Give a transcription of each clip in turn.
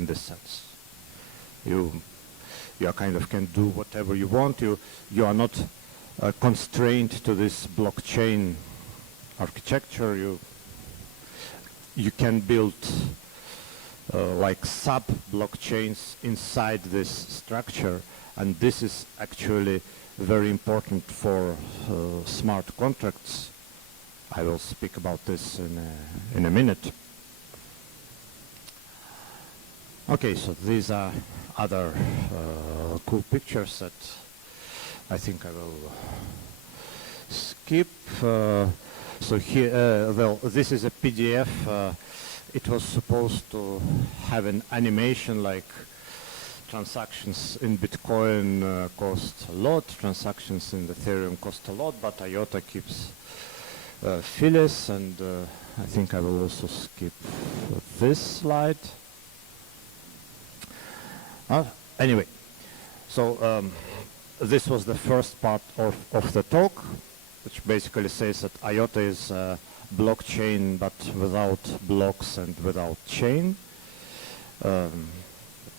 in this sense. You kind of can do whatever you want. You are not constrained to this blockchain architecture. You can build like sub-blockchains inside this structure, and this is actually very important for smart contracts. I will speak about this in a minute. Okay, so these are other cool pictures that I think I will skip. So here, well, this is a PDF. It was supposed to have an animation like transactions in Bitcoin cost a lot, transactions in Ethereum cost a lot, but IOTA keeps feelers, and I think I will also skip this slide. Anyway, so this was the first part of the talk, which basically says that IOTA is a blockchain but without blocks and without chain. It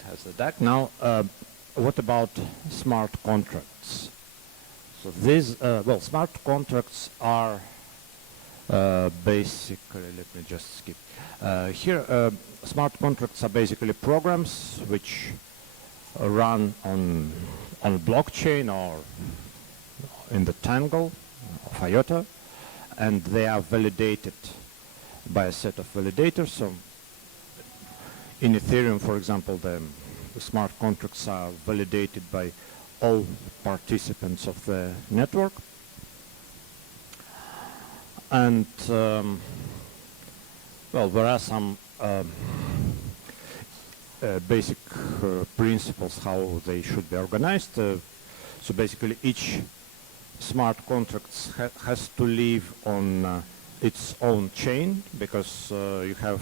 has the DAC. Now, what about smart contracts? So these, well, smart contracts are basically, let me just skip. Here, smart contracts are basically programs which run on blockchain or in the Tangle of IOTA, and they are validated by a set of validators. So in Ethereum, for example, the smart contracts are validated by all participants of the network. And well, there are some basic principles how they should be organized. So basically each smart contract has to live on its own chain, because you have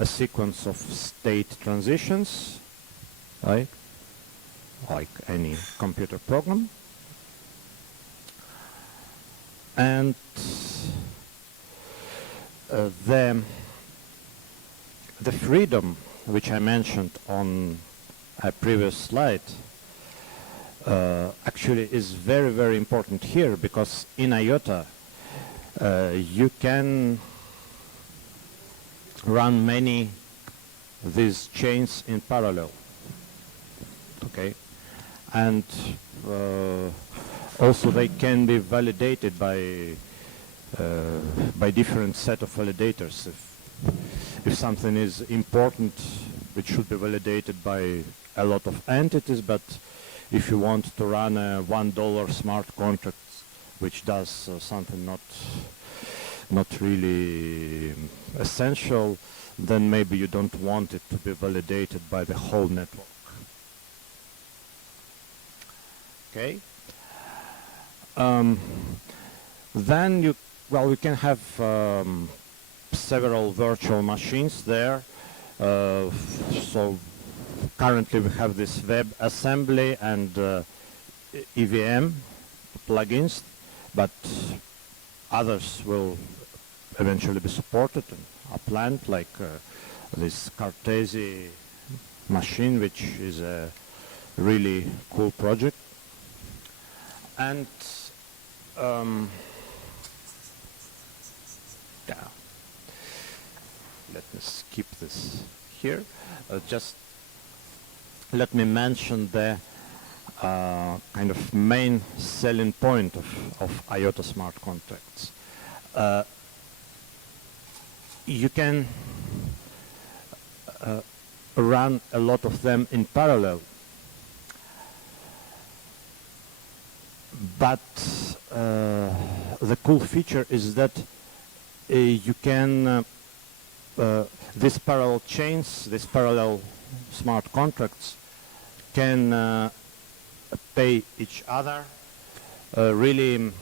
a sequence of state transitions, right? Like any computer program. And the freedom which I mentioned on a previous slide actually is very, very important here, because in IOTA you can run many these chains in parallel, okay? And also they can be validated by different set of validators. If something is important, it should be validated by a lot of entities, but if you want to run a $1 smart contract which does something not really essential, then maybe you don't want it to be validated by the whole network. Okay. Then you can have several virtual machines there. So currently we have this WebAssembly and EVM plugins, but others will eventually be supported and are planned, like this Cartesi machine, which is a really cool project. And yeah, let me skip this here. Just let me mention the kind of main selling point of IOTA smart contracts. You can run a lot of them in parallel, but the cool feature is that you can these parallel chains, these parallel smart contracts can pay each other really